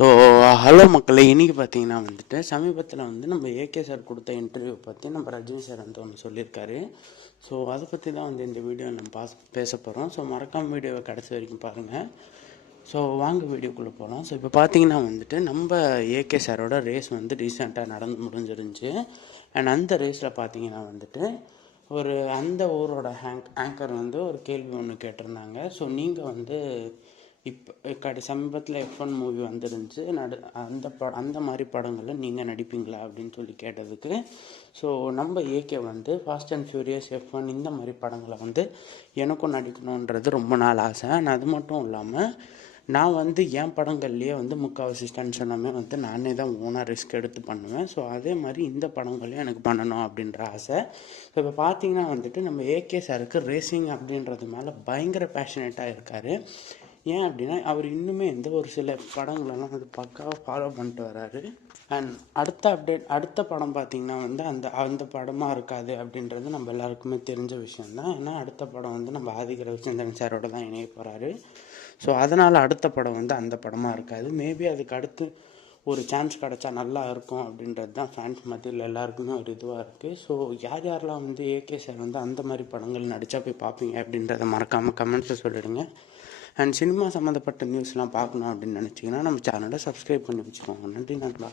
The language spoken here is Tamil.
ஸோ ஹலோ மக்களை இன்றைக்கி பார்த்தீங்கன்னா வந்துட்டு சமீபத்தில் வந்து நம்ம ஏகே சார் கொடுத்த இன்டர்வியூ பற்றி நம்ம ரஜினி சார் வந்து ஒன்று சொல்லியிருக்காரு. ஸோ அதை பற்றி தான் வந்து இந்த வீடியோ நம்ம பாஸ் பேச போகிறோம் ஸோ மறக்காம வீடியோவை கடைசி வரைக்கும் பாருங்கள் ஸோ வாங்க வீடியோக்குள்ளே போகிறோம் ஸோ இப்போ பார்த்தீங்கன்னா வந்துட்டு நம்ம ஏகே சாரோட ரேஸ் வந்து ரீசெண்டாக நடந்து முடிஞ்சிருந்துச்சு. அண்ட் அந்த ரேஸில் பார்த்தீங்கன்னா வந்துட்டு ஒரு அந்த ஊரோட ஹேங்க் ஆங்கர் வந்து ஒரு கேள்வி ஒன்று கேட்டிருந்தாங்க. ஸோ நீங்கள் வந்து இப்போ கடை சமீபத்தில் எஃப் ஒன் மூவி வந்துருந்துச்சு. நடு அந்த படம் அந்த மாதிரி படங்களில் நீங்கள் நடிப்பீங்களா அப்படின்னு சொல்லி கேட்டதுக்கு. ஸோ நம்ம ஏகே வந்து Fast and Furious F one இந்த மாதிரி படங்களை வந்து எனக்கும் நடிக்கணுன்றது ரொம்ப நாள் ஆசை. நான் அது மட்டும் இல்லாமல் நான் வந்து என் படங்கள்லேயே வந்து முக்கால்வாசி ஸ்டன்ஸ் எல்லாமே வந்து நானே தான் ஓனாக ரிஸ்க் எடுத்து பண்ணுவேன். ஸோ அதே மாதிரி இந்த படங்களையும் எனக்கு பண்ணணும் அப்படின்ற ஆசை. ஸோ இப்போ பார்த்தீங்கன்னா வந்துட்டு நம்ம ஏகே சாருக்கு ரேசிங் அப்படின்றது மேலே பயங்கர பேஷனேட்டாக இருக்கார். ஏன் அப்படின்னா அவர் இன்னுமே எந்த ஒரு சில படங்களெல்லாம் வந்து பக்காவாக ஃபாலோ பண்ணிட்டு வராரு. அண்ட் அடுத்த அப்டேட் அடுத்த படம் பார்த்திங்கன்னா வந்து அந்த அந்த படமாக இருக்காது அப்படின்றது நம்ம எல்லாருக்குமே தெரிஞ்ச விஷயந்தான் ஏன்னா அடுத்த படம் வந்து நம்ம ஆதிக்க ரவிச்சந்திரன் சாரோட தான் இணைய போகிறாரு ஸோ அதனால் அடுத்த படம் வந்து அந்த படமாக இருக்காது. மேபி அதுக்கு அடுத்து ஒரு சான்ஸ் கிடச்சா நல்லா இருக்கும் அப்படின்றது தான் ஃபேன்ஸ் மத்தியில் எல்லாருக்குமே ஒரு இதுவாக இருக்குது ஸோ யார் யாரெல்லாம் வந்து ஏகே சார் வந்து அந்த மாதிரி படங்கள் நடித்தா போய் பார்ப்பீங்க அப்படின்றத மறக்காமல் கமெண்ட்ஸில் சொல்லிடுங்க. அண்ட் சினிமா சம்மந்தப்பட்ட நியூஸ்லாம் பார்க்கணும் அப்படின்னு நினச்சிங்கன்னா நம்ம சேனலை சப்ஸ்கிரைப் பண்ணி வச்சுக்கோங்க. நன்றி நண்பா.